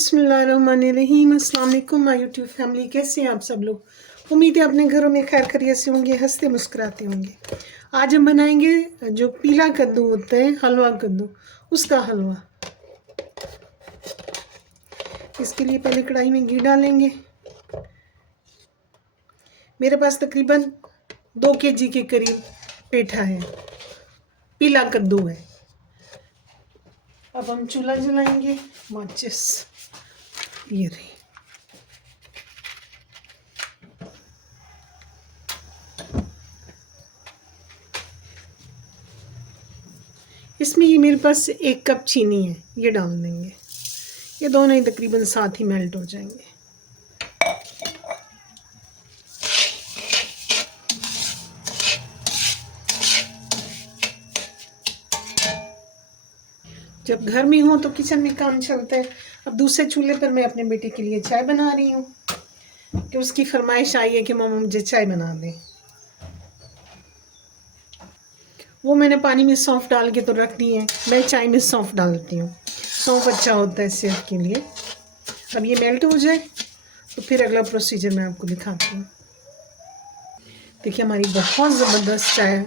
बिस्मिल्लाहिर्रहमानिर्रहीम। अस्सलाम वालेकुम माय यूट्यूब फैमिली, कैसे हैं आप सब लोग। उम्मीद है अपने घरों में खैर खैरियत से होंगे, हंसते मुस्कुराते होंगे। आज हम बनाएंगे जो पीला कद्दू होता है, हलवा कद्दू, उसका हलवा। इसके लिए पहले कढ़ाई में घी डालेंगे। मेरे पास तकरीबन 2 kg के करीब पेठा है, पीला कद्दू है। अब हम चूल्हा जलाएंगे, माचिस ये रही। इसमें ये मेरे पास 1 कप चीनी है, ये डाल देंगे। ये दोनों ही तकरीबन साथ ही मेल्ट हो जाएंगे। जब घर में हूँ तो किचन में काम चलता है। अब दूसरे चूल्हे पर मैं अपने बेटे के लिए चाय बना रही हूँ कि उसकी फरमाइश आई है कि मम्मा मुझे चाय बना दें। वो मैंने पानी में सौंफ डाल के तो रख दी है, मैं चाय में सौंफ डालती हूँ। सौंफ अच्छा होता है सेहत के लिए। अब ये मेल्ट हो जाए तो फिर अगला प्रोसीजर मैं आपको दिखाती हूँ। देखिए हमारी बहुत ज़बरदस्त चाय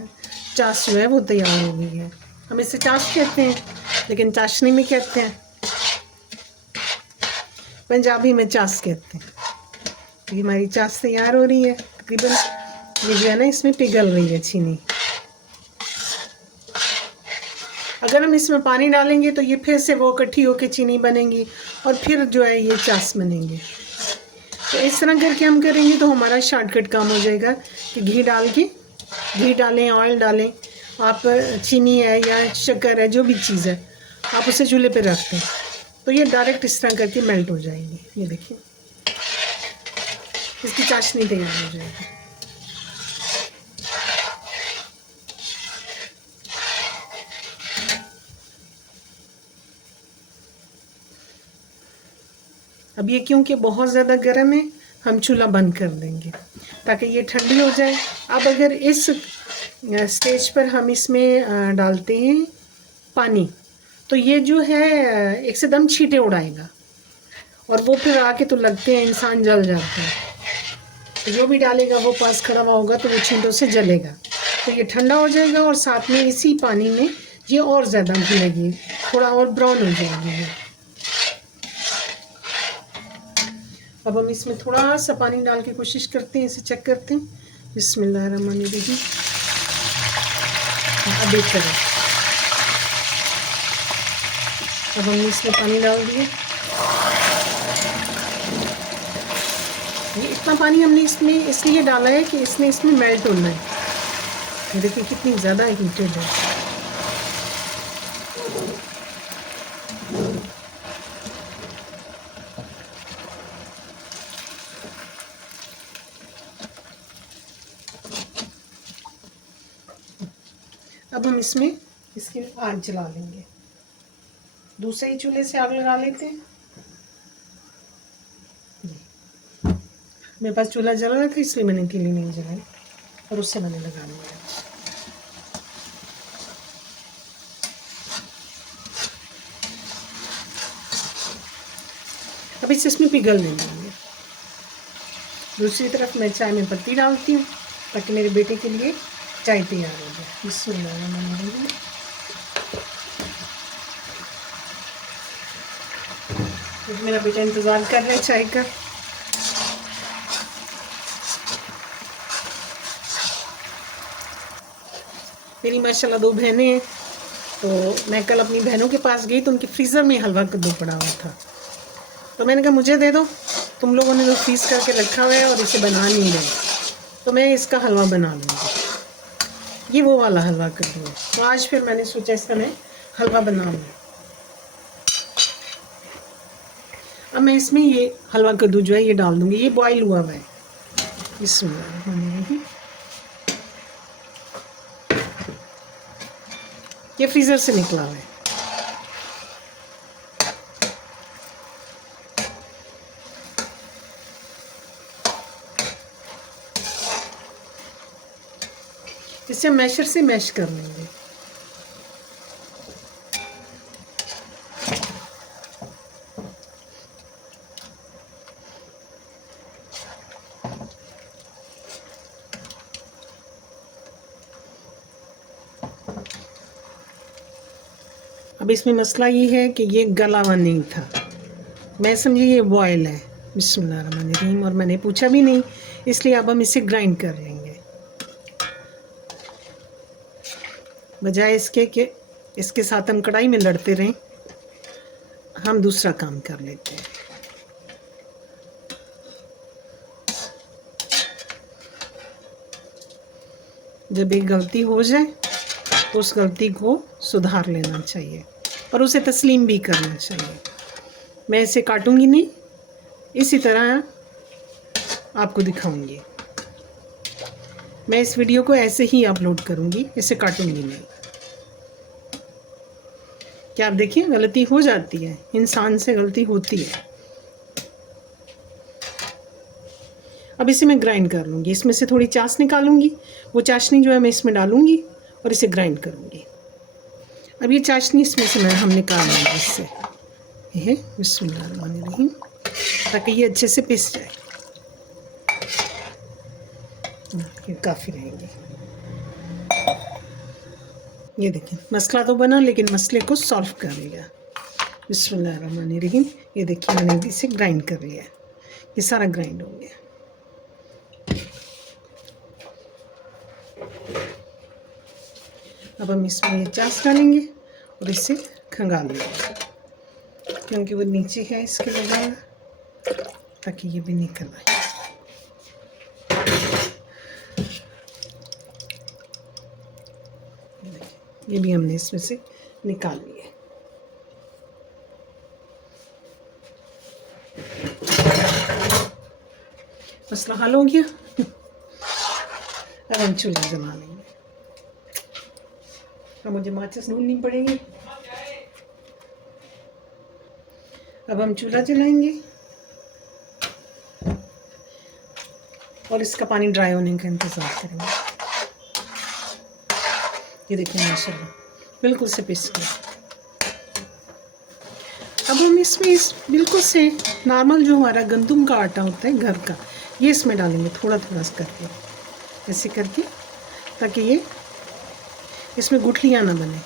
चाश जो है वो तैयार हो गई है। हम इसे चाश कहते हैं, लेकिन चाशनी में कहते हैं, पंजाबी में चाश कहते हैं। तो ये हमारी चाश तैयार हो रही है। तकरीबन ये जो है ना, इसमें पिघल रही है चीनी। अगर हम इसमें पानी डालेंगे तो ये फिर से वो इकट्ठी होकर चीनी बनेगी और फिर जो है ये चाश बनेंगे। तो इस तरह करके हम करेंगे तो हमारा शॉर्टकट काम हो जाएगा कि घी डालें, ऑयल डालें, आप चीनी है या शक्कर है, जो भी चीज़ है आप उसे चूल्हे पे रख दें तो ये डायरेक्ट इस तरह करके मेल्ट हो जाएगी। ये देखिए इसकी चाशनी तैयार हो जाएगी। अब ये क्योंकि बहुत ज़्यादा गर्म है, हम चूल्हा बंद कर देंगे ताकि ये ठंडी हो जाए। अब अगर इस स्टेज पर हम इसमें डालते हैं पानी तो ये जो है एकदम छींटे उड़ाएगा और वो फिर आके तो लगते हैं, इंसान जल जाता है। तो जो भी डालेगा वो पास खड़ा हुआ होगा तो वो छींटों से जलेगा। तो ये ठंडा हो जाएगा और साथ में इसी पानी में ये और ज़्यादा भुनेगी, थोड़ा और ब्राउन हो जाएगी। अब हम इसमें थोड़ा सा पानी डाल के कोशिश करते हैं, इसे चेक करते हैं। बिस्मिल्लाहिर्रहमानिर्रहीम। अब एक करें। अब हमने इसमें पानी डाल दिया। ये इतना पानी हमने इसमें इसलिए डाला है कि इसमें मेल्ट होना है। ये देखिए कितनी ज़्यादा हीटेड है। अब हम इसमें इसकी आग जला लेंगे। दूसरे ही चूल्हे से आग लगा लेते हैं। मेरे पास चूल्हा जल रहा था इसलिए मैंने तीली नहीं जलाई और उससे मैंने लगा लिया। अब इसे इसमें पिघल देंगे। दूसरी तरफ मैं चाय में पत्ती डालती हूँ ताकि मेरे बेटे के लिए चाय तैयार हो जाए। बिस्मिल्लाहिर्रहमानिर्रहीम। मेरा बेटा इंतज़ार कर रहा है चाय का। मेरी माशाल्लाह 2 बहनें हैं, तो मैं कल अपनी बहनों के पास गई तो उनके फ्रीज़र में हलवा कद्दू पड़ा हुआ था। तो मैंने कहा मुझे दे दो, तुम लोगों ने तो फ्रीज़ करके रखा हुआ है और इसे बना नहीं रहे, तो मैं इसका हलवा बना लूँगी। ये वो वाला हलवा कद्दू है। तो आज फिर मैंने सोचा इसका मैं हलवा बना लूँ। अब मैं इसमें ये हलवा कद्दू जो है ये डाल दूँगी। ये बॉयल हुआ हुआ है। बिस्मिल्लाह। ये फ्रीज़र से निकला हुआ है। इसे मैशर से मैश कर लेंगे। अब इसमें मसला ये है कि ये गला हुआ नहीं था, मैं समझी ये बॉयल है। बिस्मिल्लाहिर्रहमानिर्रहीम, और मैंने पूछा भी नहीं, इसलिए अब हम इसे ग्राइंड कर लेंगे। बजाय इसके कि इसके साथ हम कढ़ाई में लड़ते रहें, हम दूसरा काम कर लेते हैं। जब एक गलती हो जाए तो उस गलती को सुधार लेना चाहिए और उसे तस्लीम भी करना चाहिए। मैं इसे काटूंगी नहीं, इसी तरह आपको दिखाऊंगी। मैं इस वीडियो को ऐसे ही अपलोड करूंगी, इसे काटूंगी नहीं। क्या आप देखिए, गलती हो जाती है, इंसान से गलती होती है। अब इसे मैं ग्राइंड कर लूँगी, इसमें से थोड़ी चाश निकालूंगी, वो चाशनी जो है मैं इसमें डालूंगी और इसे ग्राइंड करूँगी। अब ये चाशनी इसमें से मैं हम निकाल लेंगे इससे, ये बिस्मिल्लाहिर्रहमानिर्रहीम, ताकि ये अच्छे से पिस जाए। ये काफ़ी रहेंगे। ये देखिए, मसला तो बना लेकिन मसले को सॉल्व कर लिया। बिस्मिल्लाहिर्रहमानिर्रहीम, ये देखिए मैंने इसे ग्राइंड कर लिया, ये सारा ग्राइंड हो गया। अब हम इसमें ये चाश डालेंगे और इसे खंगालेंगे, क्योंकि वो नीचे है इसके लगा, ताकि ये भी निकल आए। ये भी हमने इसमें से निकाल लिया। मसला हल हो गया। अब हम चूल्हा जला लेंगे। अब मुझे माचिस ढूंढनी पड़ेगी। अब हम चूल्हा जलाएंगे और इसका पानी ड्राई होने का इंतज़ार करेंगे। ये देखिए माशाल्लाह बिल्कुल से पिस गया। अब हम इसमें इस बिल्कुल से नॉर्मल जो हमारा गंदम का आटा होता है घर का, ये इसमें डालेंगे थोड़ा थोड़ा करके, ऐसे करके, ताकि ये इसमें गुठलियाँ ना बने।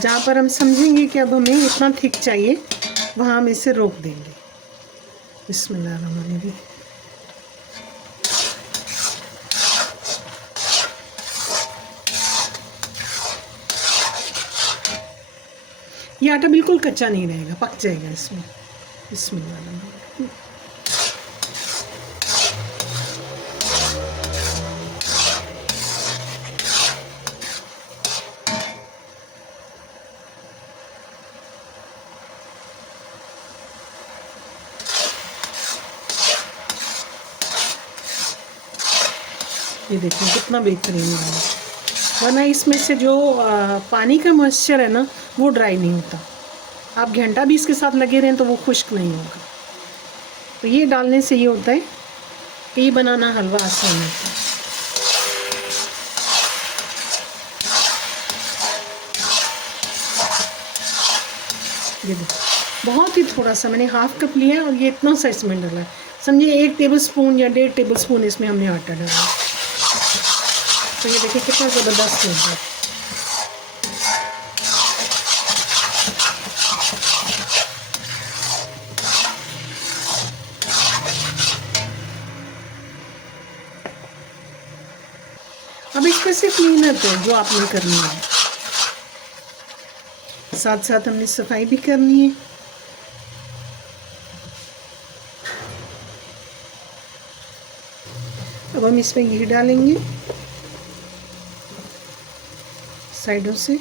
जहाँ पर हम समझेंगे कि अब हमें इतना थिक चाहिए, वहाँ हम इसे रोक देंगे। बिस्मिल्लाहिर्रहमानिर्रहीम। ये आटा बिल्कुल कच्चा नहीं रहेगा, पक जाएगा इसमें। बिस्मिल्लाहिर्रहमानिर्रहीम। ये देखिए कितना बेहतरीन बना, वरना इसमें से जो पानी का मॉइस्चर है ना, वो ड्राई नहीं होता। आप घंटा भी इसके साथ लगे रहें तो वो खुश्क नहीं होगा। तो ये डालने से ये होता है कि ये बनाना हलवा आसान होता है। ये देखो, बहुत ही थोड़ा सा मैंने हाफ कप लिया और ये इतना सा इसमें डाला है। समझिए 1 टेबलस्पून या 1.5 टेबलस्पून इसमें हमने आटा डाला। तो ये देखिए कितना ज़बरदस्त हो गया। अब इसमें सिर्फ मेहनत है जो आपने करनी है, साथ साथ हमने सफाई भी करनी है। अब हम इसमें घी डालेंगे साइडों से।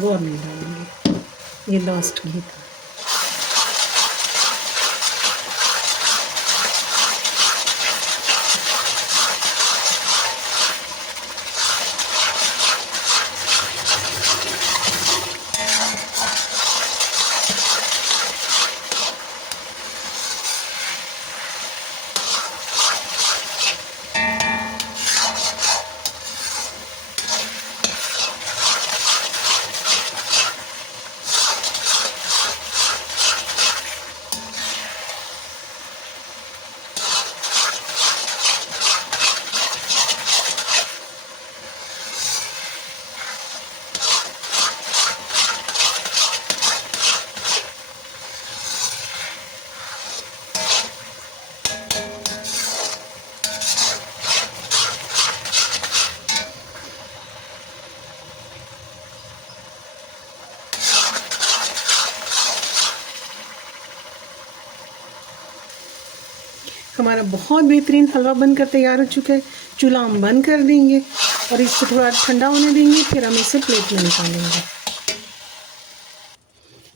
अब और नहीं डालेंगे, ये लास्ट घी था। हमारा बहुत बेहतरीन हलवा बनकर तैयार हो चुका है। चूल्हा हम बंद कर देंगे और इसको थोड़ा ठंडा होने देंगे, फिर हम इसे प्लेट में निकालेंगे।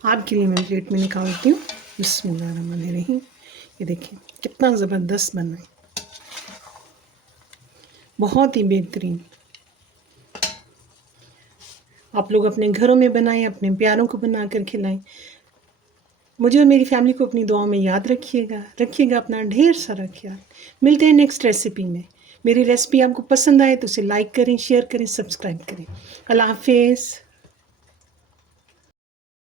आपके लिए मैं प्लेट में निकालती हूँ। बिस्मिल्लाहिर्रहमानिर्रहीम। ये देखिए कितना ज़बरदस्त बना है, बहुत ही बेहतरीन। आप लोग अपने घरों में बनाएं, अपने प्यारों को बना कर खिलाएं। मुझे और मेरी फैमिली को अपनी दुआओं में याद रखिएगा अपना ढेर सारा ख्याल। मिलते हैं नेक्स्ट रेसिपी में। मेरी रेसिपी आपको पसंद आए तो उसे लाइक करें, शेयर करें, सब्सक्राइब करें। अल्लाह हाफिज़।